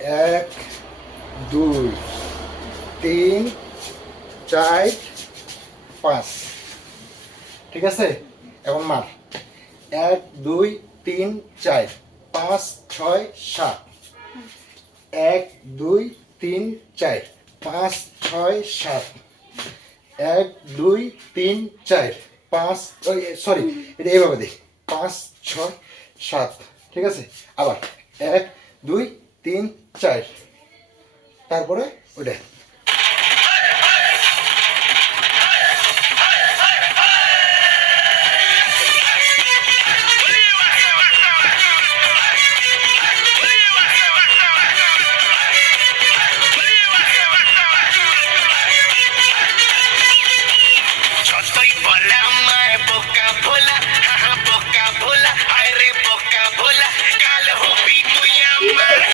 এক, দুই, তিন, চার, পাঁচ। ঠিক আছে, এখন মার। এক, দুই, তিন, চার, পাঁচ, ছয়, সাত। এক, দুই, তিন, চার, পাঁচ, ছয়, সাত। এক, দুই, তিন, চার, পাঁচ, সরি, এটা এইভাবে দিই। পাঁচ, ছয়, সাত। ঠিক আছে, আবার এক, দুই, তিন, চার।